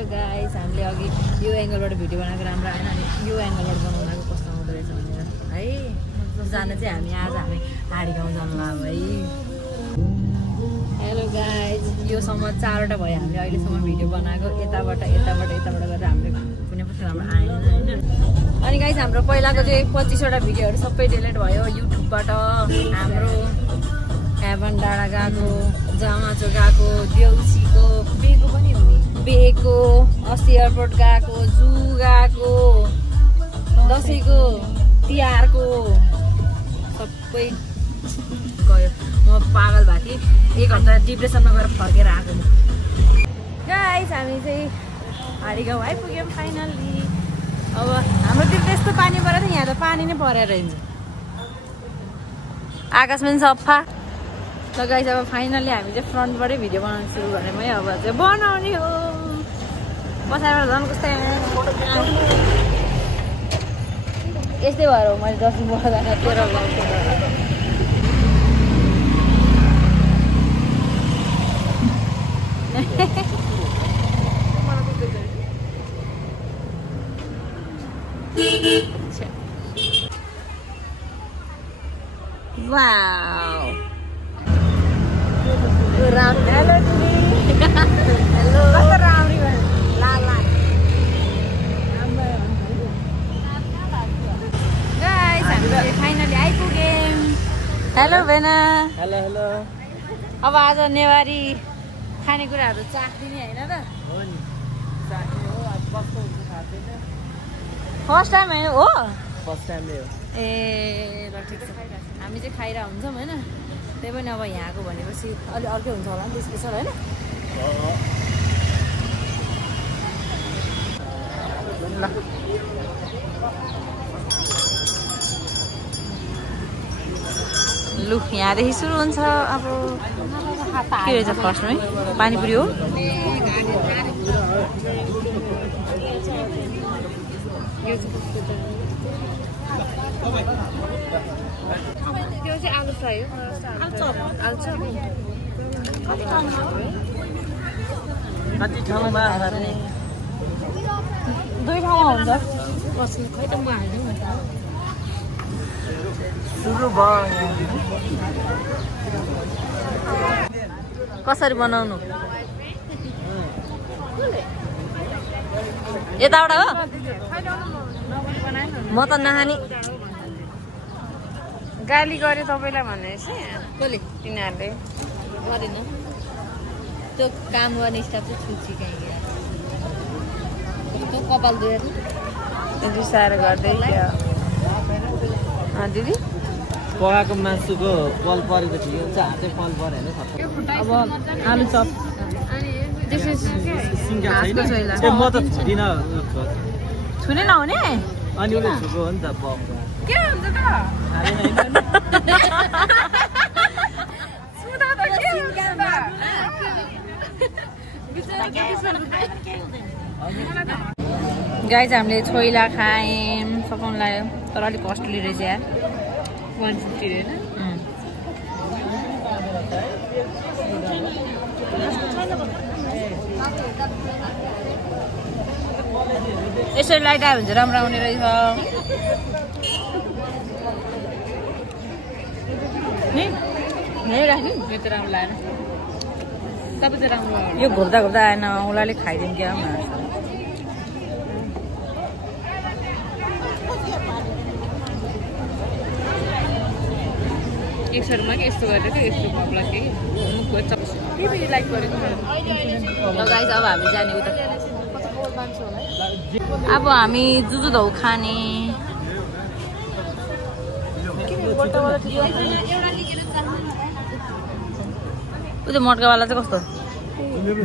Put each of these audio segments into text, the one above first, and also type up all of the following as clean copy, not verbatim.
Hello guys, हामीले अघि यो एङ्गलबाट भिडियो बनाएको राम्रो आएन अनि यो एङ्गलबाट बनाउनको कस्तो आउँदो रहेछ भनेर है जान चाहिँ हामी हाडी गाउँ जानु लाग्यो है। हेलो गाइस, योसम्म 4वटा भयो हामीले अहिलेसम्म भिडियो बनाएको। यताबाट गरेर हामीले कुनै पनि राम्रो आएन होइन। अनि गाइस, हाम्रो पहिलाको चाहिँ 25वटा भिडियोहरू सबै डिलिट भयो युट्युबबाट। हाम्रो हेभन डाँडा गएको, जामाचो गएको, देउसीको बेको, अस्ति एयरपोर्ट गएको, जू गएको, दसैँको तिहारको सबै गयो। म पागल भएको थिएँ, 1 हप्ता डिप्रेसनमा गएर फर्केर आएको। गाइस, हामी चाहिँ हाडी गाउँ आइपुग्यौँ फाइनल्ली। अब हाम्रोतिर त्यस्तो पानी परेर यहाँ त पानी नै परेर हिँड्छ, आकाश पनि सफा। ल गाइस, अब फाइनल्ली हामी चाहिँ फ्रन्टबाटै भिडियो बनाउनु सुरु गरेँ। है अब चाहिँ बनाउने हो। पछाडिबाट झन् कस्तै यस्तै भएर हो मैले 10 दिन बढ्दा 13 लगाउँछु। Wow. Hello Didi. Hello. Kasta ramri bhai. La. Guys, हामी फाइनली आइपुग्यौँ। हेलो बेना। हेलो। अब आज नेवारी खानेकुराहरू चाख्दिने हैन त? हो नि। चाख्ने हो। आज कस्तो हुन्छ थाहा छैन। फर्स्ट टाइम हैन हो? फर्स्ट टाइम हो। ए ल ठिक छ। हामी चाहिँ खाइरा हुन्छौँ हैन। त्यही पनि अब यहाँको भनेपछि अलि अर्कै हुन्छ होला नि त स्पेसल हैन? लु यहाँदेखि सुरु हुन्छ। अब के रहेछ फर्स्टमै? पानीपुरी हो। त्यो चाहिँ आलु फ्राई हो। आलुचप कति ठाउँमा दुई ठाउँमा हुन्छ। खै त म हाल्दिउँ न। सुरु भयो। कसरी बनाउनु? यताबाट हो? म त नखाने। गाली गरे तपाईँलाई भनेपछि कसले? तिनीहरूले गरेन। त्यो काम गर्ने स्टाफ चाहिँ छुच्ची कहीँ गएर कपाल धोएर रिसाएर गर्दै क्या दिदी। पकाएको मासुको पल परेको थियो, हातै पल पऱ्यो होइन। अब आलु चप म त छुदिनँ। छुने नहुने अनि उसले छुको हो नि त। के हुन्छ त? गाइस, हामीले छोइला खायौँ, सकाउनु लाग्यो तर अलिक कस्टली रहेछ यार। 150 होइन? यसरी लाइट आयो भने चाहिँ राम्रो आउने रहेछ नि। राख्नु यो त राम्रो लागेन। सबै चाहिँ राम्रो यो घुर्दा आएन। उसलाई खाइदिउँ क्या एक सरमा कि यस्तो गरेर क्या यस्तो कपडा केही लाइक गरेको। गाइस, अब हामी जाने उता। अब हामी जुजुधौ खाने। त्यो मड्कावाला चाहिँ कस्तो?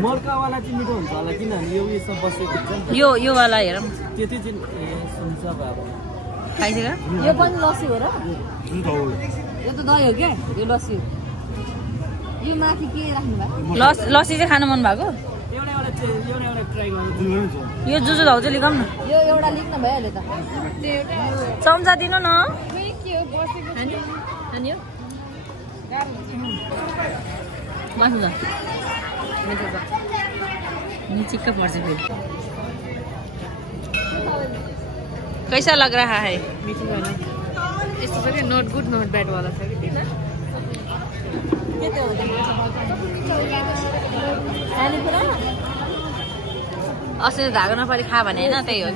मड्कावाला चाहिँ मिठो हुन्छ होला किनभने यो उयसमा बसेको हुन्छ नि। यो वाला हेरौँ। त्यति चाहिँ सुन्छ अब खाइसक्यो। यो पनि लस्सी हो र? यो त दही हो क्या? यो लस्सी। यो माथि के राख्नु भएको? लस्सी चाहिँ खानु मन भएको? यो जुजुधौ चाहिँ लिकौँ न। यो एउटा लिक्न भइहाल्यो त। चम्चा दिनु न। मासु छ। चिक्क पर्छ फेरि कैसा लग रहा है मीठी वाला यस्तो छ कि नट गुड नट ब्याड वाला छ कि अस्ति धागो नपरि खा भने होइन त्यही हो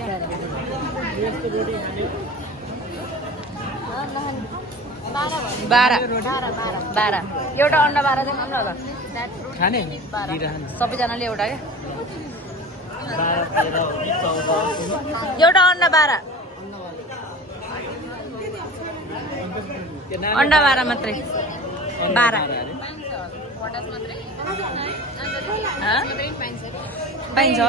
बाह्र एउटा अन्डा 12 चाहिँ खानु होला खाने सबैजनाले एउटा क्या एउटा अन्डा 12 अन्डा 12 मात्रै 12 पाइन्छ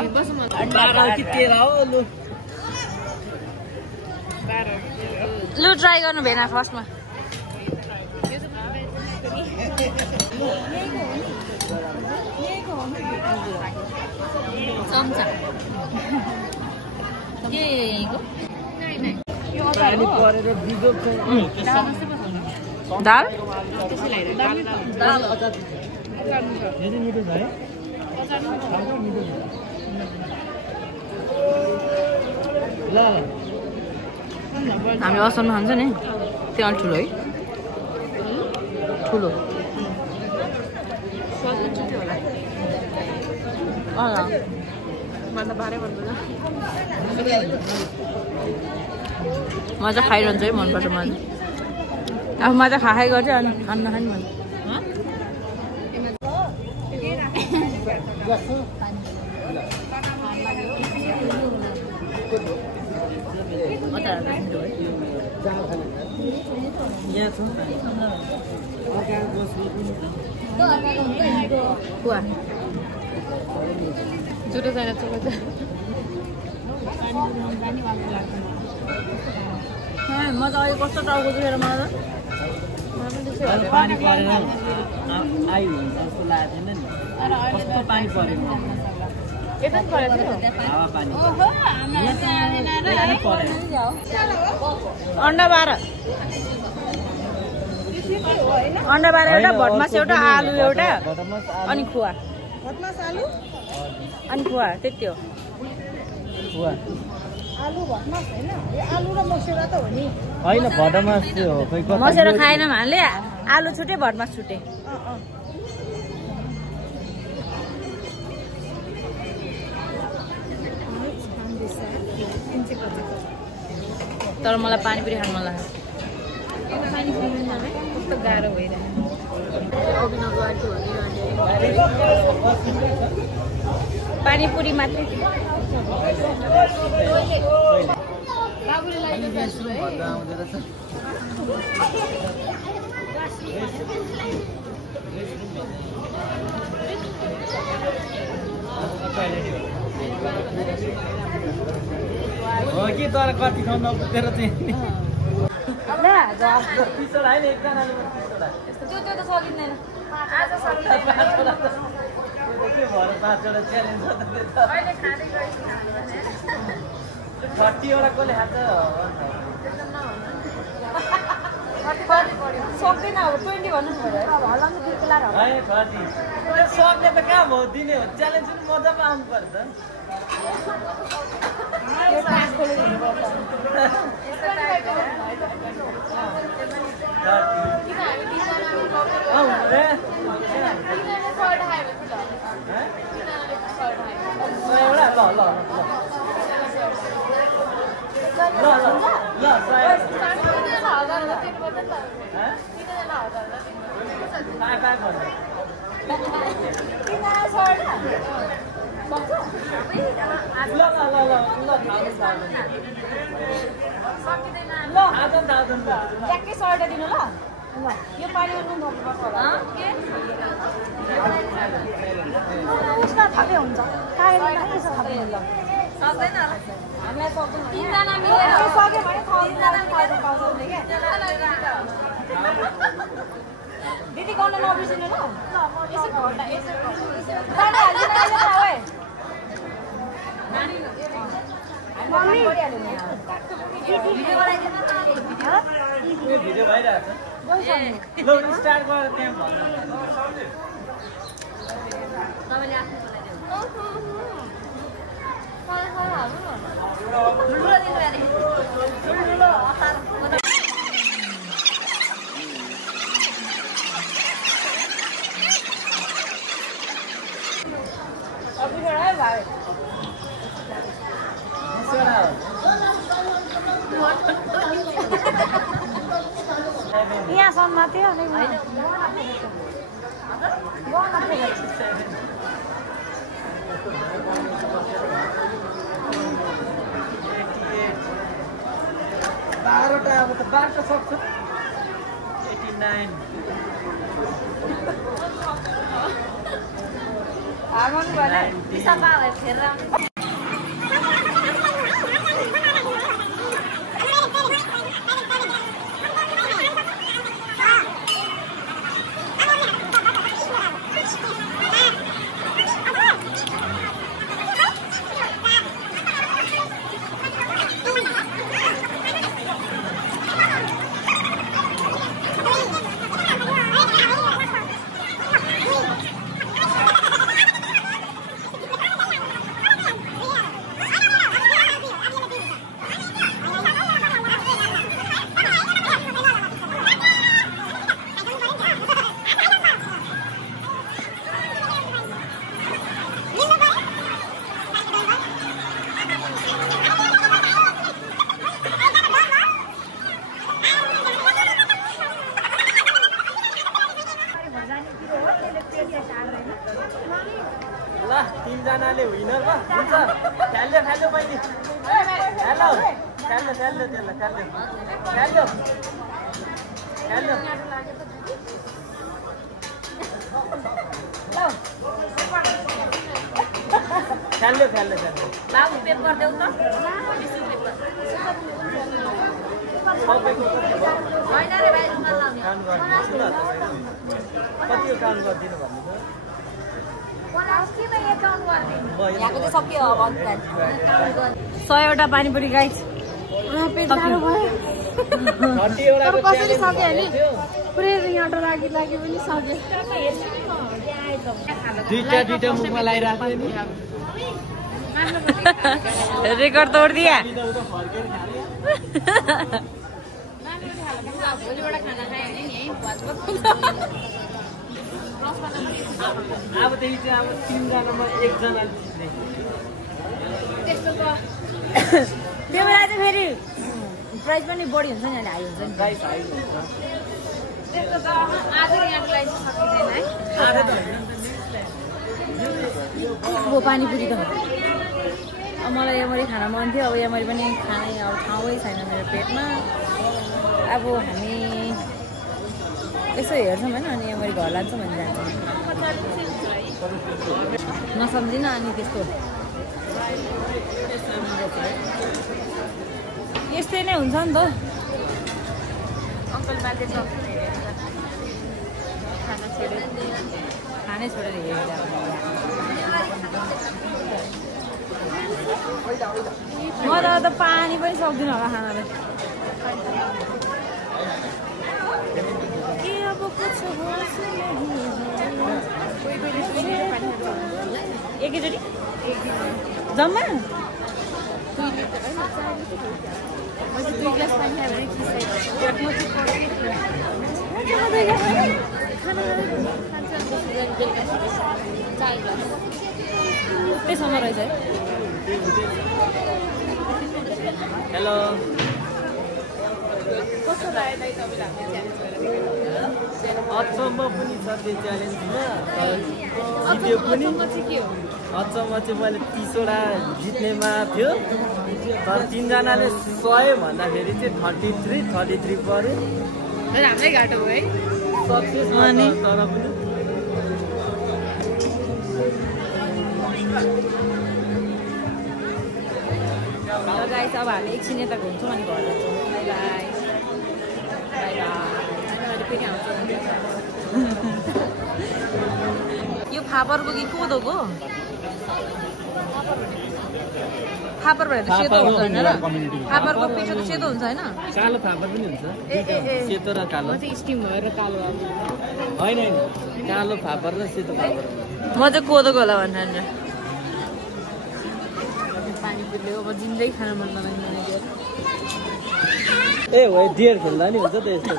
लु ट्राई गर्नु भएन फर्स्टमा चम्चा दाल हामी असरमा खान्छ नि त्यो अलि ठुलो है ठुलो मजा खाइरहन्छ है मनपर्छ मलाई अब मजा खाइ गर्छ अनि खानु नखाने मन जुटो छैन चुलो मजा अहिले कस्तो टाउको दुखेर मलाई पानी परेर आइ हुन्छ जस्तो लागेको थिएन नि कस्तो पानी परेन यता परेछ हावा पानी अन्डा 12 एउटा भटमास एउटा आलु एउटा अनि खुवा अनि खुवा त्यति हो होइन भटमास त्यो हो खै मसेर खाएन हामीले आलु छुटे भटमास छुटे तर मलाई पानीपुरी खानु मन लाग्यो कस्तो गाह्रो भइरहेको पानीपुरी मात्रै हो कि तर कति खाउँ नपुगेर चाहिँ त्यो त सकिँदैन आज वटा कसले खान्छ सक्दैन अब 20 भन्नु पर्यो सक्ने त कहाँ भयो दिने हो च्यालेन्ज पनि मजामा आउनु पर्छ ट्याक्कै सर्ट दिनु ल यो पानीमा नुन थप्नुपर्छ होला उसमा थपे हुन्छ सक्दैन हामीलाई सक्दैन तीनजना मिलेर सक्यो भने दिदी गर्न नबिर्सिनु ल यसो घटा यसो भिडियो भइरहेछ ल स्टार्ट गरेर त्यहाँ भन्नु यहाँसम्म थियो अनि बाह्रवटा अब त 12 सक्छ 89 आगन भने बिसापा फेर ल 3 जनाले विनर भयो हुन्छ खेल्यो खेल्यो बहिनी हेलो खेल्यो खेल्यो त्यसलाई खेल्यो खेल्यो खेल्यो खेल्यो खेल्यो खेल्यो बाबु पेपर देऊ त सबैको हैन रे भाइ रुमाल लाउने काम गर्नु ल कतिको काम गर्दिनु भन्नु यहाँको चाहिँ सक्यो अब 100 पानीपुरी गाइस पेट गाह्रो भयो 30 वटा कसरी सक्यो नि पुरै यहाँ लागि पनि सक्यो दुईटा मुखमा लाइराख्यो नि रेकर्ड तोड दिया भोलिबाट खाना खायो भने नि अब त्यही चाहिँ अब 3 जनामा 1 जना त्यस्तो त त्यो बेला चाहिँ फेरि प्राइस पनि बढी हुन्छ नि अनि हाई हुन्छ नि प्राइस हाई हुन्छ त्यस्तो त आज यहाँको लागि सकिँदैन है अब पानीपुरी त अब मलाई यहाँमरी खान मन थियो अब यहाँमरी पनि खाने अब ठाउँै छैन मेरो पेटमा अब हामी यसो हेर्छौँ होइन अनि यहाँमरी घर लान्छौँ भने जान्छौँ नसम्झिन अनि त्यस्तो यस्तै नै हुन्छ नि त अङ्कल बाजे खानै छोडेर हेरेर म त पानी पनि सक्दिनँ होला खानाले एकैचोटि जम्मा 2 ग्लास पानी खायो भने त्यसम्म रहेछ है हेलो कस्तो लाग्यो तपाईँले अचम्म पनि छ त्यो च्यालेन्जमा जित्यो पनि अचम्म चाहिँ मैले 30 वटा जित्नेमा थियो तर 3 जनाले 100 भन्दाखेरि चाहिँ 33 पर्यो राम्रै घाटो हो है सक्सेस तर पनि गाइस अब हामी एकछिन यता घुम्छौँ अनि घर जान्छौँ बाई बाई बाई बाई अनि फेरि आउँछौँ यो फापरको कि कोदोको फापर भनेर सेतो हुन्छ होइन र फापरको पिठो त सेतो हुन्छ होइन कालो फापर पनि हुन्छ सेतो र कालो स्टिम भएर कालो होइन कालो फापर र सेतो फापर म चाहिँ कोदोको होला भनेर पानीपुरी अब जिन्दगी खान मन लाग्दैन ए हो डियर खेल्दा नि हुन्छ त यस्तो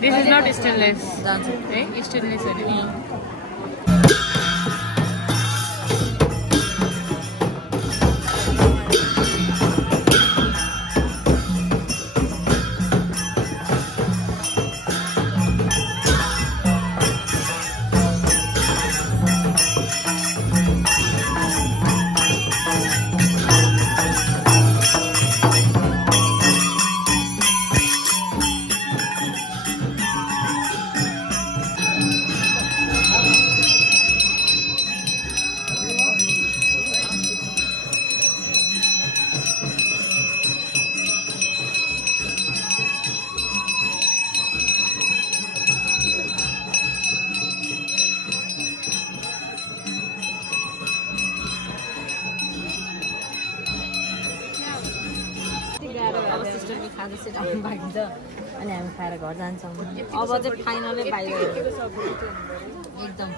This is not stainless. जान्छ Stainless only. अब सिस्टरले खाँदैछ आफ्नो बाँकी छ अनि हामी खाएर घर जान्छौँ अब चाहिँ फाइनलै बाहिर एकदम